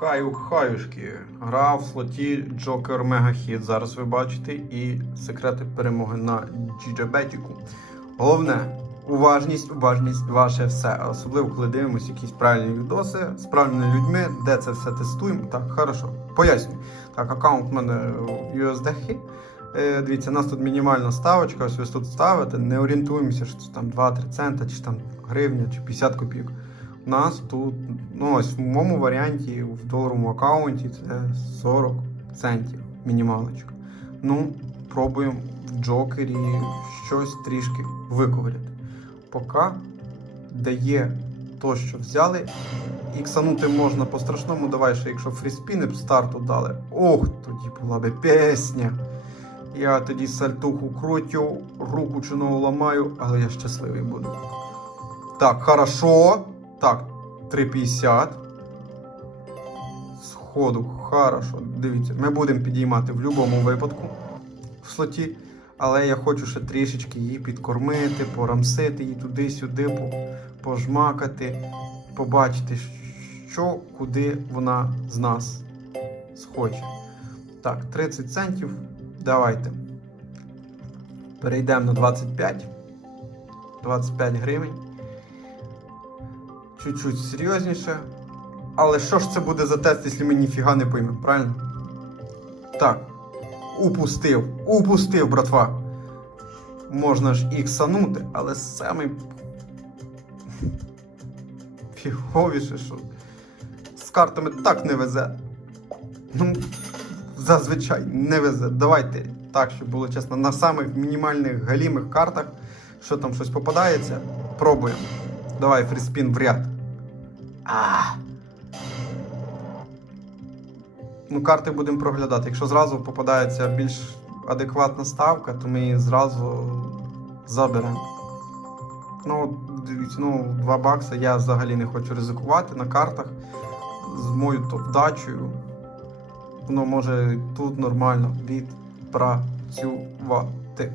Хаю хаюшки. Гра в слоті Джокер Мегахіт. Зараз ви бачите і секрети перемоги на GGBetiку. Головне, уважність, уважність, ваше все. Особливо, коли дивимося якісь правильні відоси з правильними людьми, де це все тестуємо. Так, хорошо. Пояснюю. Так, аккаунт у мене USDH. Е, Дивіться, у нас тут мінімальна ставочка, ось ви тут ставите, не орієнтуємося, що це там 2-3 цента, чи там гривня, чи 50 копійок. Нас тут, ну ось в моєму варіанті, в доларовому аккаунті це 40 центів мінімалочка. Ну, пробуємо в джокері щось трішки виковиряти. Поки дає то, що взяли. Іксанути можна по-страшному, давай ще, якщо фріспіни б старту дали. Ох, тоді була би пісня. Я тоді сальтуху крутю, руку чи ногу ламаю, але я щасливий буду. Так, хорошо. Так, 3,50. Сходу, хорошо. Дивіться, ми будемо підіймати в будь-якому випадку в слоті. Але я хочу ще трішечки її підкормити, порамсити її туди-сюди, пожмакати, побачити, що куди вона з нас схоче. Так, 30 центів. Давайте. Перейдемо на 25. 25 гривень. Чуть-чуть серйозніше. Але що ж це буде за тест, якщо ми ніфіга не поймемо, правильно? Так. Упустив. Упустив, братва. Можна ж іксанути, але саме фіговіше, що з картами так не везе. Ну, зазвичай не везе. Давайте так, щоб було чесно. На самих мінімальних галімих картах, що там щось попадається, пробуємо. Давай фріспін в ряд. А! Ну, карти будемо проглядати. Якщо зразу попадається більш адекватна ставка, то ми її зразу заберемо. Ну, дивіться, ну, 2 бакса я взагалі не хочу ризикувати на картах з моєю то вдачею. Воно може тут нормально відпрацювати.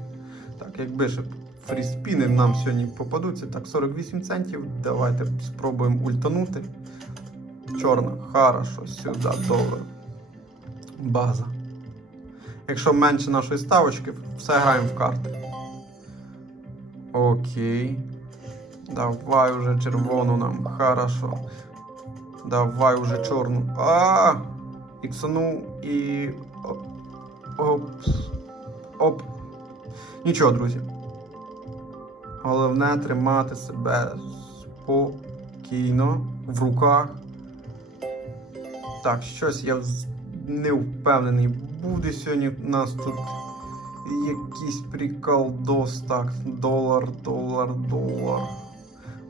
Так, якби ще фріспіни нам сьогодні попадуться. Так, 48 центів. Давайте спробуємо ультанути. Чорна, хорошо, сюди, добре. База. Якщо менше нашої ставочки, все граємо в карти. Окей. Давай уже червону нам. Хорошо. Давай уже чорну. А! Іксану і. Опс. Оп. Нічого, друзі. Головне тримати себе спокійно в руках. Так, щось я не впевнений. Буде сьогодні у нас тут якийсь приколдос. Так, долар, долар, долар.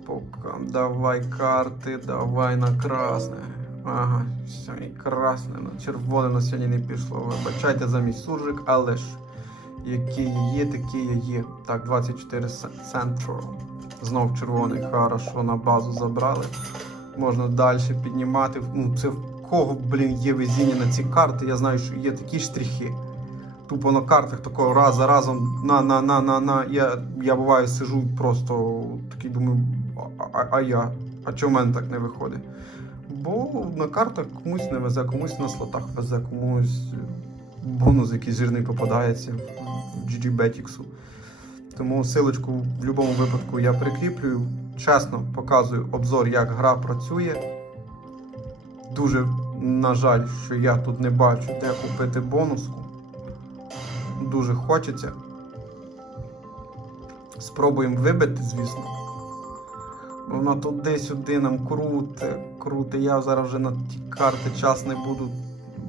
Пока. Давай карти, давай на красне. Ага, все, і красне, на червоне на сьогодні не пішло. Вибачайте за мій суржик, але ж який є, такий є. Так, 24 Central. Знов червоний, хорошо, на базу забрали. Можна далі піднімати. Ну, це в кого, блін, є везіння на ці карти. Я знаю, що є такі штрихи. Тупо на картах такого раз за разом на на на на на. Я, я буває сижу просто такий думаю, а, а я? А чому в мене так не виходить? Бо на картах комусь не везе, комусь на слотах везе, комусь бонус якийсь жирний попадається в GG Betix. Тому силочку в будь-якому випадку я прикріплюю. Чесно показую обзор, як гра працює. Дуже на жаль, що я тут не бачу, де купити бонуску. Дуже хочеться. Спробуємо вибити, звісно. Вона туди-сюди нам круте, круте. Я зараз вже на ті карти час не буду.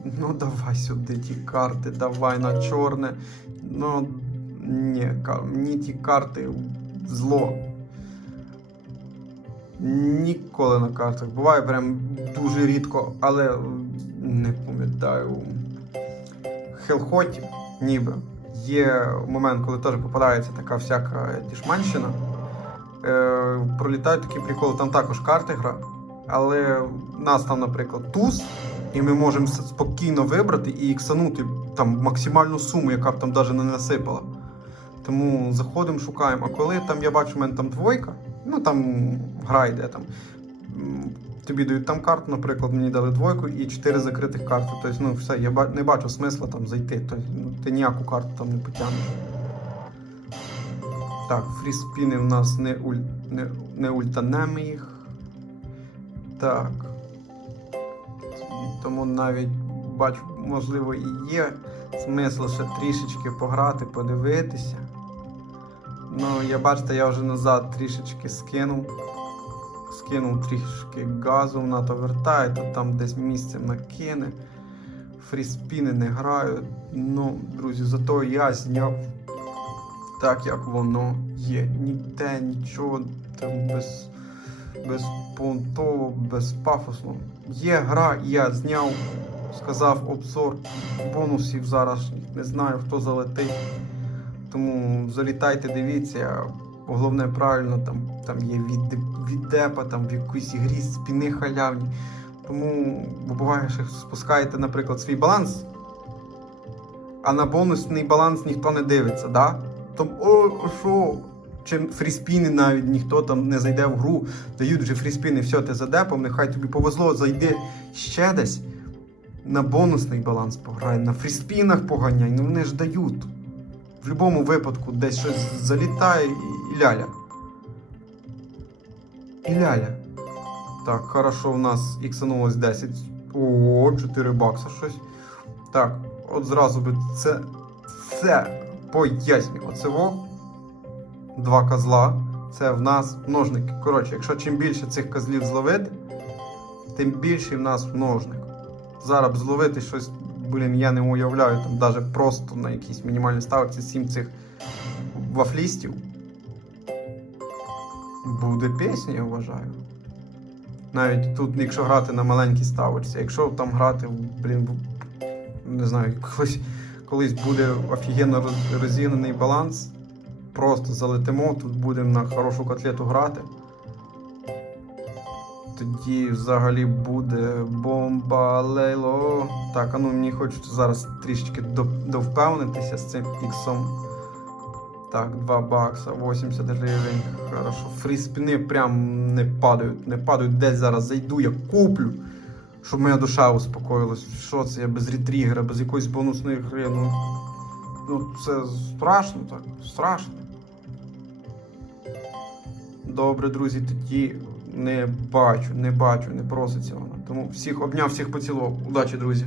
Ну, давай сюди ті карти, давай на чорне. Ну, ні, мені ті карти зло. Ніколи на картах. Буває прям дуже рідко, але не пам'ятаю. Хелхоті, ніби. Є момент, коли теж попадається така всяка дішманщина. Е, пролітають такі приколи, там також карти гра. Але нас там, наприклад, туз, і ми можемо спокійно вибрати і іксанути там максимальну суму, яка б там навіть не насипала. Тому заходимо, шукаємо. А коли там я бачу, у мене там двойка, ну там гра йде там. тобі дають там карту, наприклад, мені дали двойку і чотири закритих карти. Тобто, ну все, я не бачу смисла там зайти. Тобто, ну, ти ніяку карту там не потягнеш. Так, фріспіни в нас не, уль... не, не ультанемо їх. Так. Тому навіть бачу, можливо, і є смисл ще трішечки пограти, подивитися. Ну, я бачите, я вже назад трішечки скинув. Скинув трішки газу, вона то вертає, то там десь місце накине. Фріспіни не граю. Ну, друзі, зато я зняв так, як воно є. Ніде нічого там без, без понтово, без пафосно. Є гра, я зняв, сказав обзор бонусів зараз. Не знаю, хто залетить. Тому залітайте, дивіться. Головне правильно, там, там є від, від депа, там в якійсь грі спіни халявні. Тому буває, що спускаєте, наприклад, свій баланс, а на бонусний баланс ніхто не дивиться, да? Там, о, що? Чи фріспіни навіть ніхто там не зайде в гру, дають вже фріспіни, все, ти за депом, нехай тобі повезло, зайди ще десь. На бонусний баланс пограй, на фріспінах поганяй, ну вони ж дають. В будь-якому випадку десь щось залітає і, і ляля. І ляля. Так, хорошо, у нас іксанулось 10. О, 4 бакса щось. Так, от зразу би це. Це поясню. Оце во. Два козла. Це в нас множники. Коротше, якщо чим більше цих козлів зловити, тим більший в нас множник. Зараз зловити щось, блін, я не уявляю, там навіть просто на якійсь мінімальній ставці 7 цих вафлістів. Буде пісня, я вважаю. Навіть тут, якщо грати на маленькій ставочці, якщо там грати, блін, не знаю, колись, колись буде офігенно роз- розігнаний баланс, просто залетимо, тут будемо на хорошу котлету грати. Тоді взагалі буде бомба лейло. Так, а ну мені хочеться зараз трішечки довпевнитися з цим іксом. Так, 2 бакса, 80 гривень. Хорошо. Фріспіни прям не падають. Не падають. Десь зараз зайду, я куплю. Щоб моя душа успокоїлась. Що це я без ретрігера, без якоїсь бонусної гри. Ну, ну це страшно так. Страшно. Добре, друзі, тоді не бачу, не бачу, не проситься вона. Тому всіх обняв, всіх поцілував. Удачі, друзі.